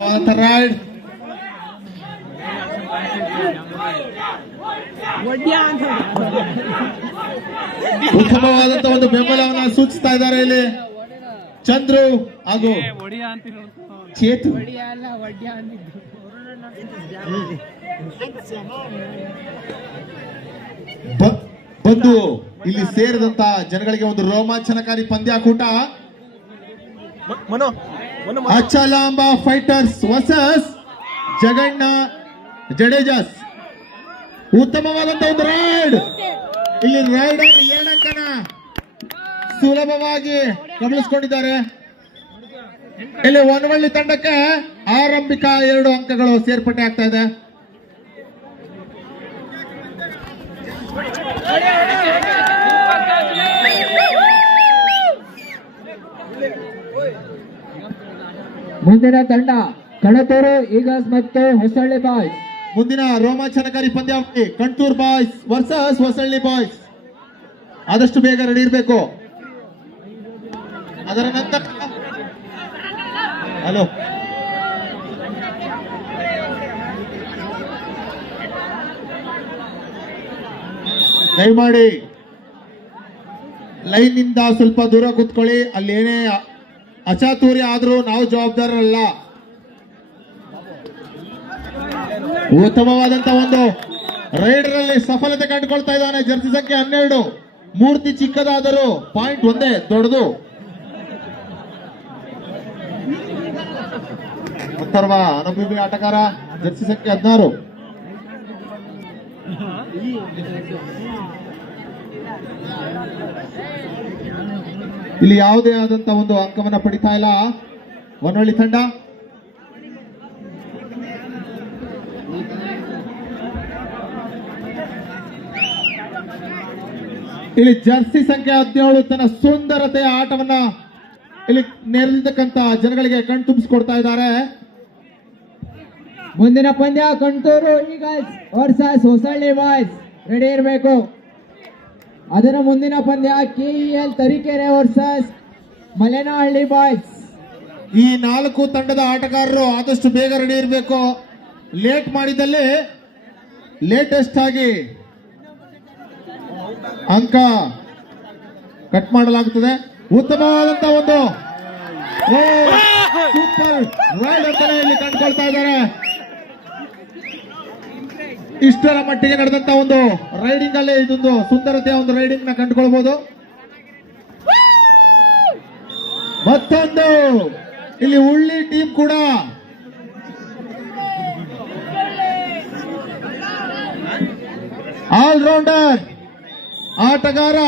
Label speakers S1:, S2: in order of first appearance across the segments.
S1: ride. ಉತ್ತಮವಾದಂತ ಒಂದು ಬೆಂಬಲವನ್ನ ಸೂಚಿಸ್ತಾ ಇದ್ದಾರೆ ಇಲ್ಲಿ. ಚಂದ್ರು ಹಾಗೂ ಚೇತು. ಬಂದು ಇಲ್ಲಿ ಸೇರಿದಂತ ಜನಗಳಿಗೆ ಒಂದು ರೋಮಾಂಚನಕಾರಿ ಪಂದ್ಯಾಕೂಟ.
S2: Manu
S1: Achchalamba fighters versus Jaganna Jadejas. ಉತ್ತಮವಾದಂತ ಒಂದು ರೈಡ್ ಇಲ್ಲಿ ರೈಡ್ ಏನಕ್ಕನ ಸುಲಭವಾಗಿ ಗಮನಿಸಿಕೊಂಡಿದ್ದಾರೆ. ಇಲ್ಲಿ ಒನವಳ್ಳಿ ತಂಡಕ್ಕೆ ಆರಂಭಿಕ ಎರಡು ಅಂಕಗಳು ಸೇರ್ಪಡೆ ಆಗ್ತಾ ಇದೆ.
S3: ಮುಂದಿನ ತಂಡ ಕಳತೂರು ಈಗಲ್ಸ್ ಮತ್ತು ಹೊಸಳ್ಳಿ ಬಾಯ್ಸ್.
S1: ಮುಂದಿನ ರೋಮಾಂಚನಕಾರಿ ಪಂದ್ಯಾವಳಿ Kantur boys versus Hosalli boys. ಆದಷ್ಟು ಬೇಗ ರೆಡಿ ಇರಬೇಕು. ಅದರ ನಂತರ ಹಲೋ. ದಯಮಾಡಿ ಲೈನ್ನಿಂದ ಸ್ವಲ್ಪ ದೂರ ಕೂತ್ಕೊಳ್ಳಿ. ಅಲ್ಲಿ ಏನೇ ಅಚಾತುರ್ಯ ಆದರೂ ನಾವು ಜವಾಬ್ದಾರರಲ್ಲ. ಉತ್ತಮವಾದಂತ ಒಂದು ರೈಡರ್ ಅಲ್ಲಿ ಸಫಲತೆ ಕಂಡುಕೊಳ್ತಾ ಇದ್ದಾನೆ ಜರ್ಸಿ ಸಂಖ್ಯೆ ಹನ್ನೆರಡು. ಮೂರ್ತಿ ಚಿಕ್ಕದಾದರೂ ಪಾಯಿಂಟ್ ಒಂದೇ, ದೊಡ್ಡದು. ಉತ್ತರ್ವ ಅನುಭವಿ ಆಟಗಾರ, ಜರ್ಸಿ ಸಂಖ್ಯೆ ಹದಿನಾರು. ಇಲ್ಲಿ ಯಾವುದೇ ಆದಂತ ಒಂದು ಅಂಕವನ್ನ ಪಡಿತಾ ಇಲ್ಲ. ಹೊನ್ನಳ್ಳಿ ತಂಡ. ಇಲ್ಲಿ ಜರ್ಸಿ ಸಂಖ್ಯೆ ಹದಿನೇಳು, ತನ್ನ ಸುಂದರತೆಯ ಆಟವನ್ನ ಇಲ್ಲಿ ನೆರೆದಿದ್ದಕ್ಕಂತ ಜನಗಳಿಗೆ ಕಣ್ತುಂಬಿಸ್ಕೊಡ್ತಾ ಇದ್ದಾರೆ.
S3: ಮುಂದಿನ ಪಂದ್ಯ ಕಂಟೂರು ಈಗ ಹೊಸಳ್ಳಿ ಬಾಯ್ಸ್ ರೆಡಿ ಇರಬೇಕು. ಅದರ ಮುಂದಿನ ಪಂದ್ಯ KEL Tarikere versus Malenahalli boys.
S1: ಈ ನಾಲ್ಕು ತಂಡದ ಆಟಗಾರರು ಆದಷ್ಟು ಬೇಗ ರೆಡಿ ಇರಬೇಕು. ಲೇಟ್ ಮಾಡಿದಲ್ಲಿ ಲೇಟೆಸ್ಟ್ ಆಗಿ ಅಂಕ ಕಟ್ ಮಾಡಲಾಗುತ್ತದೆ. ಉತ್ತಮವಾದಂತ ಒಂದು ಸೂಪರ್ ರೈಡ್ ಅಂತಾನೆ ಇಲ್ಲಿ ಕಂಡುಕೊಳ್ತಾ ಇದ್ದಾರೆ. ಇಷ್ಟರ ಮಟ್ಟಿಗೆ ನಡೆದಂತ ಒಂದು ರೈಡಿಂಗ್ ಅಲ್ಲಿ ಇದೊಂದು ಸುಂದರತೆಯ ಒಂದು ರೈಡಿಂಗ್ನ ಕಂಡುಕೊಳ್ಬಹುದು ಮತ್ತೊಂದು, ಇಲ್ಲಿ ಉಳ್ಳಿ ಟೀಮ್ ಕೂಡ. ಆಲ್ರೌಂಡರ್ ಆಟಗಾರ.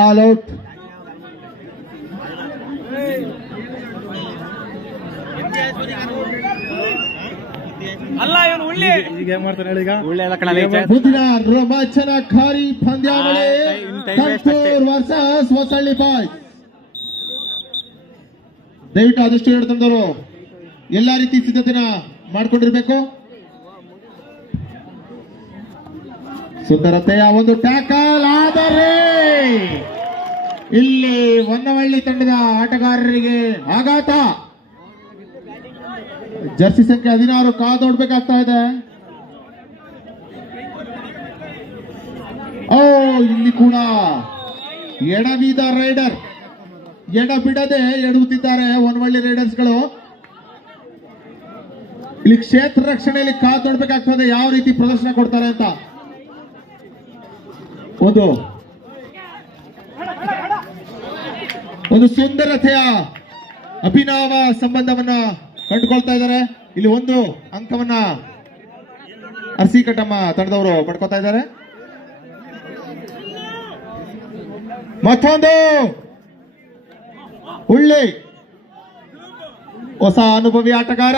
S1: ಆಲ್ ಔಟ್
S2: ಅಲ್ಲ ಇವನು ಉಳ್ಳಿ ಈಗ ಏನ್ ಮಾಡ್ತಾನೆ ಹೇಳಿ ಈಗ? ಉಳ್ಳಿ ಎಲ್ಲ ಕಣ
S1: ಮುಂದಿನ ರೋಮಾಂಚನಕಾರಿ ಪಂದ್ಯಾವಳಿ
S2: ಆ,
S1: ವರ್ಸಸ್ ಹೊಸಳ್ಳಿ ಬಾಯ್ ದಯವಿಟ್ಟು ಆದಷ್ಟು ಹೇಳ್ತಂದವರು ಎಲ್ಲಾ ರೀತಿ ಸಿದ್ಧತೆನ ಮಾಡ್ಕೊಂಡಿರ್ಬೇಕು. ಸುಂದರತೆಯ ಒಂದು ಟ್ಯಾಕಲ್ ಆದರೆ ಇಲ್ಲಿ ಹೊನ್ನವಳ್ಳಿ ತಂಡದ ಆಟಗಾರರಿಗೆ ಆಘಾತ. ಜರ್ಸಿ ಸಂಖ್ಯೆ ಹದಿನಾರು ಕಾದೋಡ್ಬೇಕಾಗ್ತಾ ಇದೆ. ಓ, ಇಲ್ಲಿ ಕೂಡ ಎಡವಿದ ರೈಡರ್ ಎಡ ಬಿಡದೆ ಎಡುತ್ತಿದ್ದಾರೆ ರೈಡರ್ಸ್ ರೈಡರ್ಸ್ಗಳು. ಇಲ್ಲಿ ಕ್ಷೇತ್ರ ರಕ್ಷಣೆಯಲ್ಲಿ ಇದೆ ಯಾವ ರೀತಿ ಪ್ರದರ್ಶನ ಕೊಡ್ತಾರೆ ಅಂತ. ಒಂದು ಒಂದು ಸುಂದರತೆಯ ಅಭಿನವ ಸಂಬಂಧವನ್ನ ಕಂಡುಕೊಳ್ತಾ ಇದ್ದಾರೆ. ಇಲ್ಲಿ ಒಂದು ಅಂಕವನ್ನ ಅರಸಿಕಟ್ಟಮ್ಮ ತಂಡದವರು ಪಡ್ಕೊತಾ ಇದ್ದಾರೆ. ಮತ್ತೊಂದು ಹುಳ್ಳಿ. ಹೊಸ ಅನುಭವಿ ಆಟಗಾರ.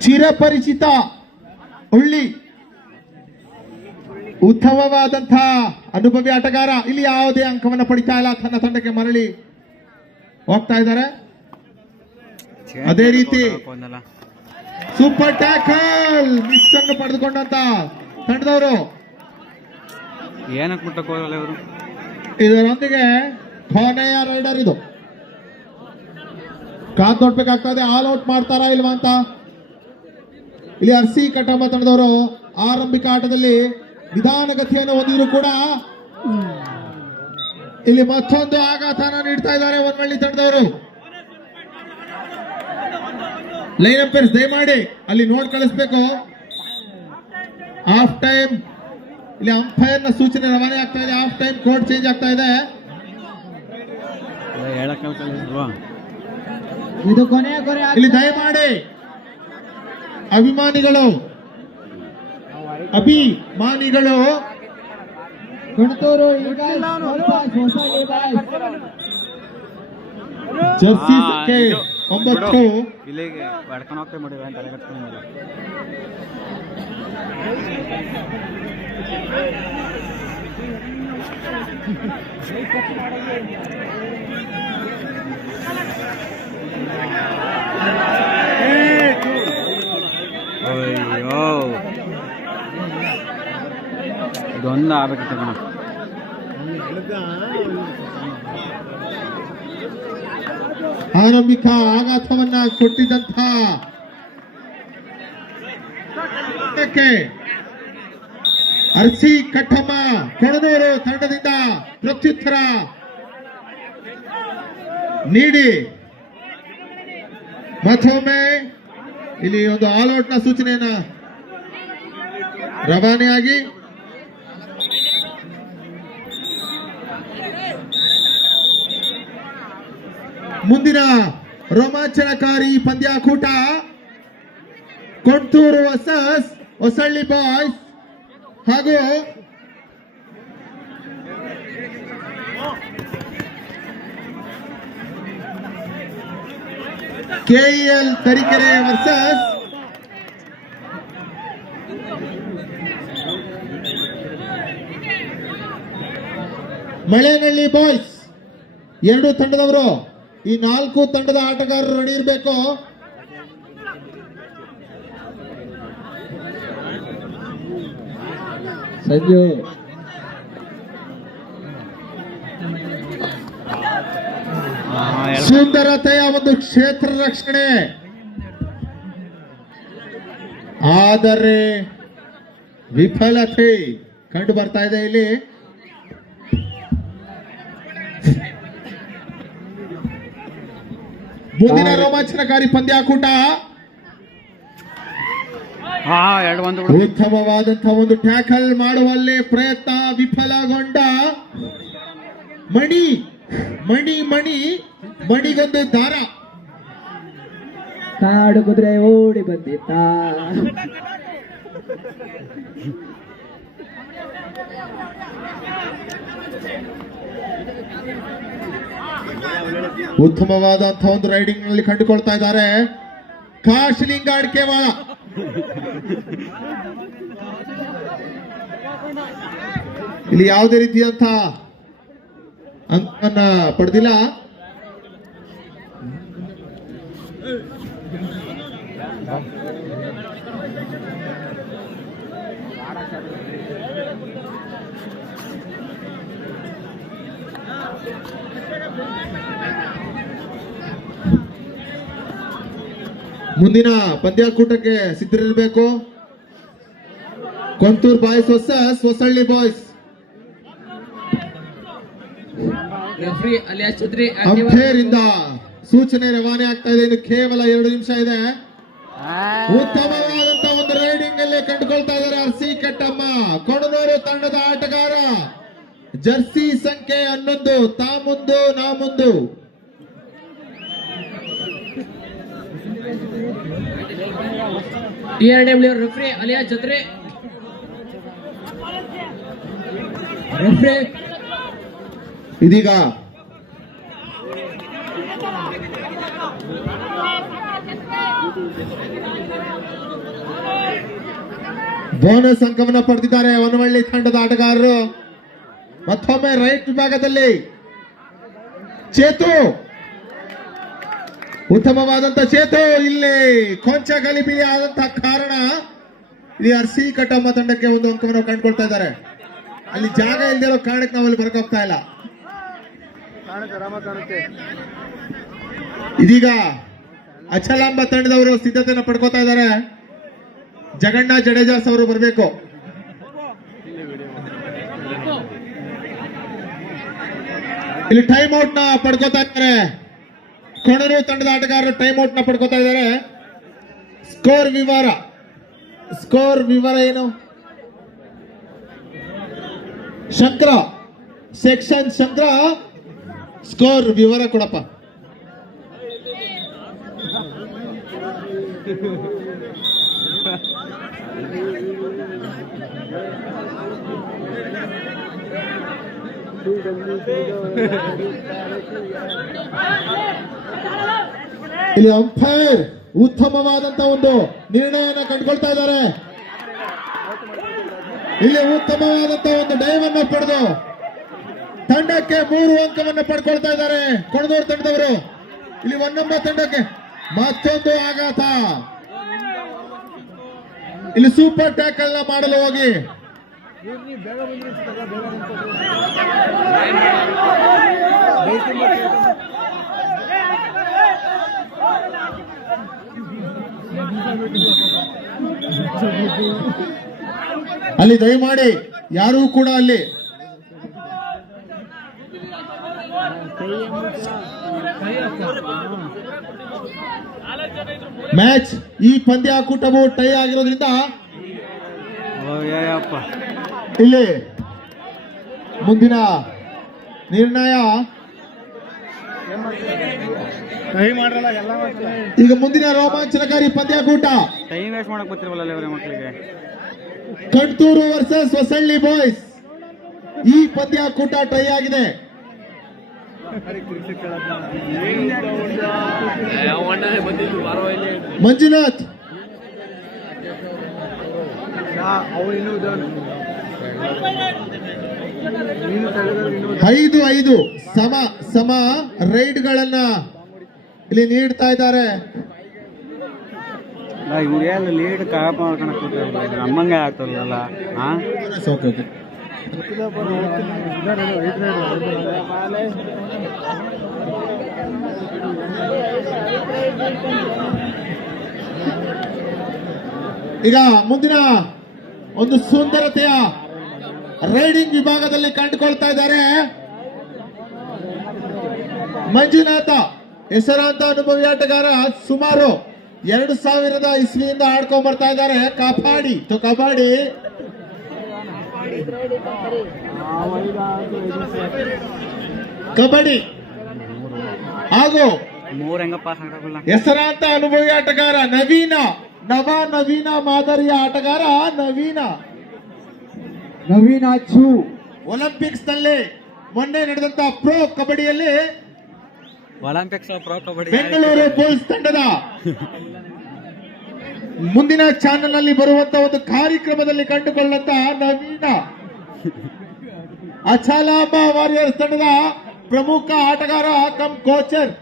S1: ಚಿರಪರಿಚಿತ ಹುಳ್ಳಿ. ಉತ್ತಮವಾದಂತಹ ಅನುಭವಿ ಆಟಗಾರ ಇಲ್ಲಿ ಯಾವುದೇ ಅಂಕವನ್ನು ಪಡಿತಾ ಇಲ್ಲ. ತನ್ನ ತಂಡಕ್ಕೆ ಮರಳಿ ಹೋಗ್ತಾ ಇದ್ದಾರೆ. ಅದೇ ರೀತಿ ಸೂಪರ್ ಟ್ಯಾಕಲ್ ಮಿಸ್ ಅನ್ನು ಪಡೆದುಕೊಂಡಂತ ತಂಡದವರು.
S2: ಏನಕ್ಕೆ ಮುಟ್ಟಕ್ಕೆ ಹೋಗಲ್ಲ ಇವರು?
S1: ಇದರೊಂದಿಗೆ ಕೊನೆಯ ರೈಡರ್ ಇದು. ಕಾದ್ ನೋಡ್ಬೇಕಾಗ್ತದೆ ಆಲ್ ಔಟ್ ಮಾಡ್ತಾರಾ ಇಲ್ವಾ ಅಂತ. ಇಲ್ಲಿ ಅರ್ಸಿ ಕಟ್ಟಮ್ಮ ತಂಡದವರು ಆರಂಭಿಕ ಆಟದಲ್ಲಿ ನಿಧಾನಗತಿಯನ್ನು ಹೊಂದಿದ್ರು ಕೂಡ ಇಲ್ಲಿ ಮತ್ತೊಂದು ಆಘಾತನ ನೀಡ್ತಾ ಇದ್ದಾರೆ ಒನ್ಮಳ್ಳಿ ತಂಡದವರು. ಲೈನ್ ಅಂಪೈರ್ಸ್ ದಯಮಾಡಿ ಅಲ್ಲಿ ನೋಡ್ ಕಳಿಸ್ಬೇಕು. ಹಾಫ್ ಟೈಮ್ ಇಲ್ಲಿ ಅಂಪೈರ್ನ ಸೂಚನೆ ರವಾನೆ ಆಗ್ತಾ ಇದೆ. ಹಾಫ್ ಟೈಮ್ ಕೋರ್ಟ್ ಚೇಂಜ್ ಆಗ್ತಾ ಇದೆ.
S3: ಇದು ಕೊನೆಯ ಕೊನೆ
S1: ಇಲ್ಲಿ ದಯಮಾಡಿ ಅಭಿಮಾನಿಗಳು ಅಭಿಮಾನಿಗಳು
S3: ಹೊಸಳ್ಳಿ ಬಾಯ್ಸ್
S1: ಒಂಬತ್ತು.
S2: ಇಲ್ಲಿಗೆ ಹೊಡ್ಕೊಂಡು ಹೋಗ್ತೇವೆ ತಲೆ ಕಟ್ಕೊಂಡು ಅಯ್ಯೋ ಕಣ
S1: ಆರಂಭಿಕ ಆಘಾತವನ್ನ ಕೊಟ್ಟಿದ್ದಂತ ತಂಡಕ್ಕೆ ಅರ್ಸಿ ಕಟ್ಟಮ್ಮ ಕೊಡನೂರು ತಂಡದಿಂದ ಪ್ರತ್ಯುತ್ತರ ನೀಡಿ. ಮತ್ತೊಮ್ಮೆ ಇಲ್ಲಿ ಒಂದು ಆಲ್ನ ಸೂಚನೆಯನ್ನ ರವಾನೆಯಾಗಿ ಮುಂದಿನ ರೋಮಾಂಚನಕಾರಿ ಪಂದ್ಯಾಕೂಟ ಕೊಂಟೂರು ವರ್ಸಸ್ ಹೊಸಳ್ಳಿ ಬಾಯ್ಸ್ ಹಾಗೂ KEL Tarikere versus Malenalli boys ಎರಡು ತಂಡದವರು ಈ ನಾಲ್ಕು ತಂಡದ ಆಟಗಾರರು ರೆಡಿ ಇರಬೇಕು.
S3: ಸಂಜು.
S1: ಸುಂದರತೆಯ ಒಂದು ಕ್ಷೇತ್ರ ರಕ್ಷಣೆ. ಆದರೆ ವಿಫಲತೆ ಕಂಡು ಬರ್ತಾ ಇದೆ ಇಲ್ಲಿ. ಮುಂದಿನ ರೋಮಾಂಚನಕಾರಿ ಪಂದ್ಯಾಕೂಟ ಉತ್ತಮವಾದಂತಹ ಒಂದು ಟ್ಯಾಕಲ್ ಮಾಡುವಲ್ಲಿ ಪ್ರಯತ್ನ ವಿಫಲಗೊಂಡ ಮಣಿ ಮಣಿ ಮಣಿ ಮಣಿಗೊಂದು ದಾರ.
S3: ಕಾಡು ಕುದುರೆ ಓಡಿ ಬಂದಿತ್ತ.
S1: ಉತ್ತಮವಾದಂತಹ ಒಂದು ರೈಡಿಂಗ್ನಲ್ಲಿ ಕಂಡುಕೊಳ್ತಾ ಇದ್ದಾರೆ. ಕಾಶಿಲಿಂಗ ಅಡಿಕೆವಾಳ ಇಲ್ಲಿ ಯಾವುದೇ ರೀತಿಯಂತ ಅಂತನ್ನ ಪಡೆದಿಲ್ಲ. ಮುಂದಿನ ಪಂದ್ಯಾಕೂಟಕ್ಕೆ ಸಿದ್ಧರಿರಬೇಕು. ಕೊಂತೂರ್ ಬಾಯ್ಸ್ ಹೊಸ ಹೊಸಳ್ಳಿ ಬಾಯ್ಸ್. ಇಂದ ಸೂಚನೆ ರವಾನೆ ಆಗ್ತಾ ಇದೆ. ಇದು ಕೇವಲ ಎರಡು ನಿಮಿಷ ಇದೆ. ಉತ್ತಮವಾದಂತ ಒಂದು ರೈಡಿಂಗ್ ಅಲ್ಲಿ ಕಂಡುಕೊಳ್ತಾ ಇದ್ದಾರೆ ಅರ್ಸಿ ಕಟ್ಟಮ್ಮ. ಕೊಡನೂರು ತಂಡದ ಆಟಗಾರ. ಜರ್ಸಿ ಸಂಖ್ಯೆ ಹನ್ನೊಂದು ತಾ ಮುಂದು ನಾ ಮುಂದು.
S3: ರೆಫ್ರಿ ರೆಫ್ರಿ
S1: ಇದೀಗ. ಬೋನಸ್ ಅಂಕವನ್ನು ಪಡೆದಿದ್ದಾರೆ ಹೊನ್ನವಳ್ಳಿ ತಂಡದ ಆಟಗಾರರು. ಮತ್ತೊಮ್ಮೆ ರೈಟ್ ವಿಭಾಗದಲ್ಲಿ ಚೇತು. ಉತ್ತಮವಾದಂತ ಚೇತು. ಇಲ್ಲಿ ಕೊಂಚ ಗಲಿಬಿಲಿ ಆದಂತಹ ಕಾರಣ ಇಲ್ಲಿ ಅರ್ಸಿ ಕಟ್ಟಮ್ಮ ತಂಡಕ್ಕೆ ಒಂದು ಅಂಕವನ್ನು ಕಂಡುಕೊಳ್ತಾ ಇದ್ದಾರೆ. ಅಲ್ಲಿ ಜಾಗ ಇಲ್ದಿರೋ ಕಾರಣಕ್ಕೆ ನಾವು ಅಲ್ಲಿ ಬರಕ್ ಹೋಗ್ತಾ ಇಲ್ಲ. ಇದೀಗ ಅಚಲಾಂಬ ತಂಡದವರು ಸಿದ್ಧತೆಯನ್ನು ಪಡ್ಕೋತಾ ಇದ್ದಾರೆ. ಜಗಣ್ಣ ಜಡೇಜಾಸ್ ಅವರು ಬರಬೇಕು. ಇಲ್ಲಿ ಟೈಮ್ ಔಟ್ನ ಪಡ್ಕೋತಾ ಇದ್ದಾರೆ. ಕೊಣರು ತಂಡದ ಆಟಗಾರರು ಟೈಮ್ ಔಟ್ನ ಪಡ್ಕೋತಾ ಇದ್ದಾರೆ. ಸ್ಕೋರ್ ವಿವರ. ಸ್ಕೋರ್ ವಿವರ ಏನು? ಶಂಕರ. ಸೆಕ್ಷನ್ ಶಂಕರ. ಸ್ಕೋರ್ ವಿವರ ಕೊಡಪ್ಪ. ಇಲ್ಲಿ ಅಂಪೈರ್ ಉತ್ತಮವಾದಂತ ಒಂದು ನಿರ್ಣಯನ ಕಂಡುಕೊಳ್ತಾ ಇದ್ದಾರೆ. ಇಲ್ಲಿ ಉತ್ತಮವಾದಂತ ಒಂದು ಡಯವನ್ನು ಪಡೆದು ತಂಡಕ್ಕೆ ಮೂರು ಅಂಕವನ್ನು ಪಡ್ಕೊಳ್ತಾ ಇದ್ದಾರೆ. ಕೊಣದೂರು ತಂಡದವರು. ಇಲ್ಲಿ ಒಂದೊಂಬ ತಂಡಕ್ಕೆ ಮತ್ತೊಂದು ಆಘಾತ. ಇಲ್ಲಿ ಸೂಪರ್ ಟ್ಯಾಕಲ್ ಮಾಡಲು ಹೋಗಿ. ಅಲ್ಲಿ ದಯಮಾಡಿ ಯಾರೂ ಕೂಡ ಅಲ್ಲಿ ಮ್ಯಾಚ್ ಈ ಪಂದ್ಯ ಕೂಟವು ಟೈ ಆಗಿರೋದ್ರಿಂದ ಇಲ್ಲಿ ಮುಂದಿನ ನಿರ್ಣಯ. ಈಗ ಮುಂದಿನ ರೋಮಾಂಚನಕಾರಿ ಪಂದ್ಯಾಕೂಟ.
S2: ಟೈಮ್ ವೇಸ್ಟ್ ಮಾಡಕ್ ಗೊತ್ತಿರವಲ್ಲ ಅವರ ಮಕ್ಕಳಿಗೆ
S1: ಕಣ್ತೂರು ವರ್ಸಸ್ ಹೊಸಳ್ಳಿ ಬಾಯ್ಸ್ ಈ ಪಂದ್ಯಾಕೂಟ ಟ್ರೈ ಆಗಿದೆ. ಮಂಜುನಾಥ್ ಐದು ಐದು ಸಮ ಸಮ ರೈಡ್ ಗಳನ್ನ ಇಲ್ಲಿ ನೀಡ್ತಾ ಇದ್ದಾರೆ.
S2: ಇವ್ರೆಲ್ಲ ಲೀಡ್ ಕಾಪ ಮಾಡ್ಕೊಳಕ್ ನಮ್ಮಂಗೆ ಆಗ್ತಾರಲ್ಲ ಹಾ
S1: ಓಕೆ ಓಕೆ. ಈಗ ಮುಂದಿನ ಒಂದು ಸುಂದರತೆಯ ರೈಡಿಂಗ್ ವಿಭಾಗದಲ್ಲಿ ಕಂಡುಕೊಳ್ತಾ ಇದ್ದಾರೆ. ಮಂಜುನಾಥ ಹೆಸರಾಂತ ಅನುಭವಿ ಆಟಗಾರ ಸುಮಾರು ಎರಡು ಸಾವಿರದ ಇಸ್ವಿಯಿಂದ ಆಡ್ಕೊಂಡ್ ಬರ್ತಾ ಇದ್ದಾರೆ. ಕಬಾಡಿ ತು ಕಬಾಡಿ. ಕಬಡ್ಡಿ. ಹಾಗೂ ಹೆಸರಾಂತ ಅನುಭವಿ ಆಟಗಾರ ನವೀನ ನವ ನವೀನ ಮಾದರಿಯ ಆಟಗಾರ ನವೀನ.
S3: ನವೀನ ಅಚ್ಚು
S1: ಒಲಿಂಪಿಕ್ಸ್ನಲ್ಲಿ ಮೊನ್ನೆ ನಡೆದಂತ ಪ್ರೋ ಕಬಡ್ಡಿಯಲ್ಲಿ
S2: Olympics pro kabaddi
S1: Bengaluru police ತಂಡದ ಮುಂದಿನ ಚಾನೆಲ್ನಲ್ಲಿ ಬರುವಂತ ಒಂದು ಕಾರ್ಯಕ್ರಮದಲ್ಲಿ ಕಂಡುಕೊಳ್ಳಂತ ನವೀನ. ಅಚಾಲಾಂಬ ವಾರಿಯರ್ಸ್ ತಂಡದ ಪ್ರಮುಖ ಆಟಗಾರ ಕಮ್ ಕೋಚರ್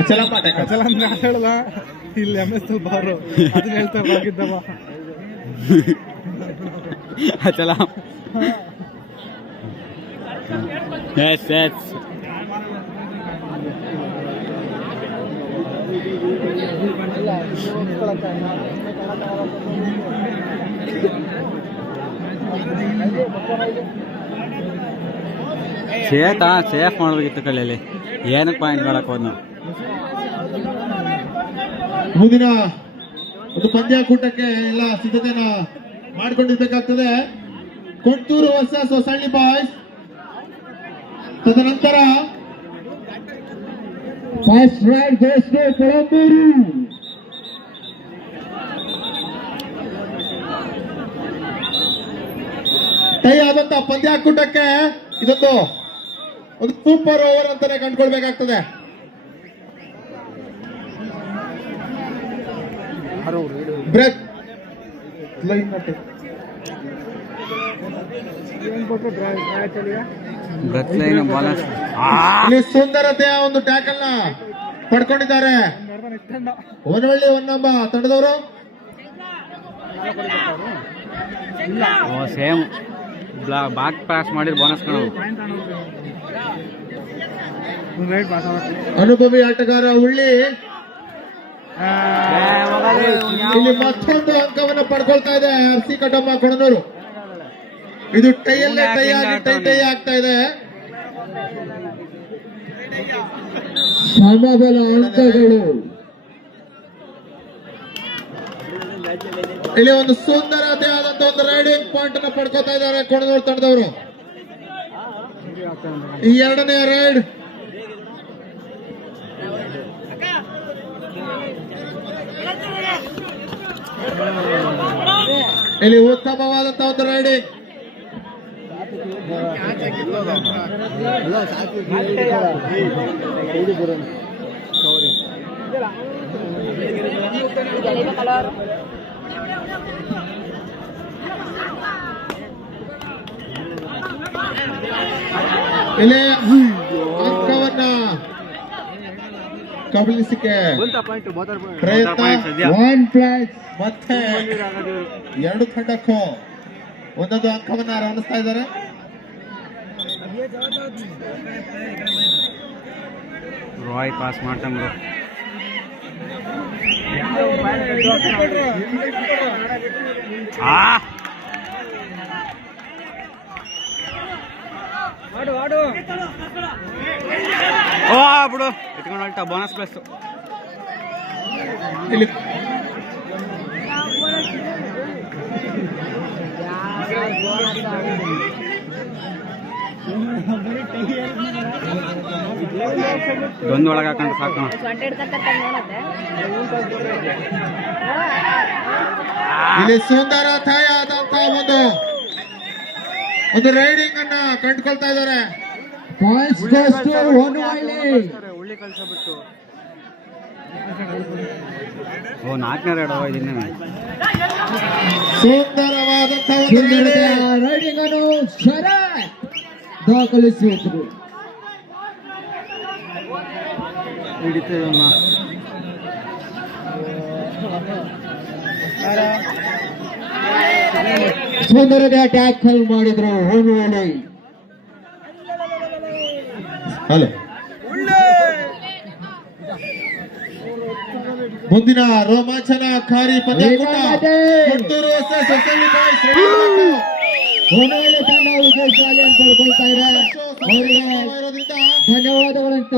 S1: ಅಚಲಾಂಬ ಆಟಗಾರ
S2: ಹೇಳಲ್ಲ ಇಲ್ಲಿ ಎಂ ಎಸ್ ಬಾರು. ಸೇಫ್ ಮಾಡ್ಬೇಕಿತ್ತು ಕಲೆಯಲ್ಲಿ ಏನಕ್ಕೆ ಪಾಯಿಂಟ್ ಮಾಡಕ್ಕೆ ಹೋದ್
S1: ಮುಂದಿನ ಒಂದು ಪಂದ್ಯಾಕೂಟಕ್ಕೆ ಎಲ್ಲ ಸಿದ್ಧತೆನ ಮಾಡಿಕೊಂಡಿರ್ಬೇಕಾಗ್ತದೆ. ಕೊಟ್ಟೂರು ಹೊಸ ಸೊಸಳ್ಳಿ ಬಾಯ್ಸ್. ತದನಂತರ
S3: first raid goes to Kolamburu.
S1: Tie ಆದಂತ ಪಂದ್ಯಾಕೂಟಕ್ಕೆ ಇದೊಂದು ಒಂದು ಸೂಪರ್ ಓವರ್ ಅಂತಾನೆ ಕಂಡುಕೊಳ್ಬೇಕಾಗ್ತದೆ. ಬ್ರೆತ್.
S2: ಲೈನ್
S1: ಇಲ್ಲಿ ಸುಂದರತೆಯ ಒಂದು ಟ್ಯಾಕಲ್ನ ಪಡ್ಕೊಂಡಿದ್ದಾರೆ. ಒನವಳ್ಳಿ ಒನ್ನಂಬ ತಂಡದವರು.
S2: ಸೇಮ್. ಬ್ಯಾಕ್ ಪಾಸ್ ಮಾಡಿದ್ರೆ ಬೋನಸ್
S1: ಅನುಭವಿ ಆಟಗಾರ ಉಳ್ಳಿ ಇಲ್ಲಿ ಮತ್ತೊಂದು ಅಂಕವನ್ನು ಪಡ್ಕೊಳ್ತಾ ಇದೆ ಆರ್ ಸಿ ಕಟಮ್ಮ ಕೊಡನೂರು ಇದು ಟೈಯಲ್ಲೇ ಟೈ ಆಗಿ ಟೈ ಟೈ ಆಗ್ತಾ ಇದೆ.
S3: ಸಮಬಲ ಅಂಕಗಳು.
S1: ಇಲ್ಲಿ ಒಂದು ಸುಂದರತೆ ಆದಂತ ಒಂದು ರೈಡಿಂಗ್ ಪಾಯಿಂಟ್ ಅನ್ನು ಪಡ್ಕೊತಾ ಇದ್ದಾರೆ ಕೊಡನೂರು ತಂಡದವರು. ಈ ಎರಡನೇ ರೈಡ್ ಇಲ್ಲಿ ಉತ್ತಮವಾದಂತ ಒಂದು ರೈಡಿಂಗ್ ಇಲ್ಲಿ ಅಂಕವನ್ನ ಕಬಲಿಸಿಕೆ ಪ್ರಯತ್ನ
S3: ಒನ್ ಪ್ಲಸ್
S1: ಮತ್ತೆ ಎರಡು ತಂಡಕ್ಕೂ ಒಂದೊಂದು ಅಂಕವನ್ನ ರವಣಿಸ್ತಾ ಇದ್ದಾರೆ?
S2: ರಾಯ್ ಪಾಸ್ ಮಾಡ್ತಂದ್ರು ಆ! ಓ ಬಿಡು. ಎತ್ಕೊಂಡು ಹೊಲ್ಟ ಬೋನಸ್ ಪ್ಲಸ್
S1: ಇಲ್ಲಿ.
S2: ಒಂದು ಒಳಗೆ ಹಾಕೊಂಡು ಸಾಕು.
S1: ಇಲ್ಲಿ ಸುಂದರ ತಾಯಿ ಆದಂತ ಒಂದು ಒಂದು ರೈಡಿಂಗ್ ಅನ್ನ ಕಂಡುಕೊಳ್ತಾ ಇದ್ದಾರೆ.
S3: Points goes to Honnavalli
S2: Ulli ಕಳ್ಸಬಿಟ್ಟು ಓ ನಾಲ್ಕನೇ ರೇಡ್ ಇದನ್ನೇ
S1: ರೈಡಿಂಗ್
S3: ರೈಡಿಂಗ್ ಅನ್ನು ಶರತ್
S2: ಹಿಡಿತದನ್ನ
S3: ಸುಂದರತೆಯ ಟ್ಯಾಕಲ್ ಮಾಡಿದ್ರು ಹೊನ್ನವಳ್ಳಿ
S1: ಹಲೋ ಮುಂದಿನ ರೋಮಾಂಚನಕಾರಿ ಪಂದ್ಯಕೂಟ
S3: ವೇಗವಾದೆ.
S1: Puttur versus Hosalli boys ready ಇರಬೇಕು.
S3: ಹೊನ್ನವಳ್ಳಿ ತಂಡ ವಿಜಯ ಶಾಲೆಯನ್ನು ಪಡ್ಕೊಳ್ತಾ ಇದೆ ಅವರಿಗೆ
S1: ಇರೋದ್ರಿಂದ
S3: ಧನ್ಯವಾದಗಳನ್ನು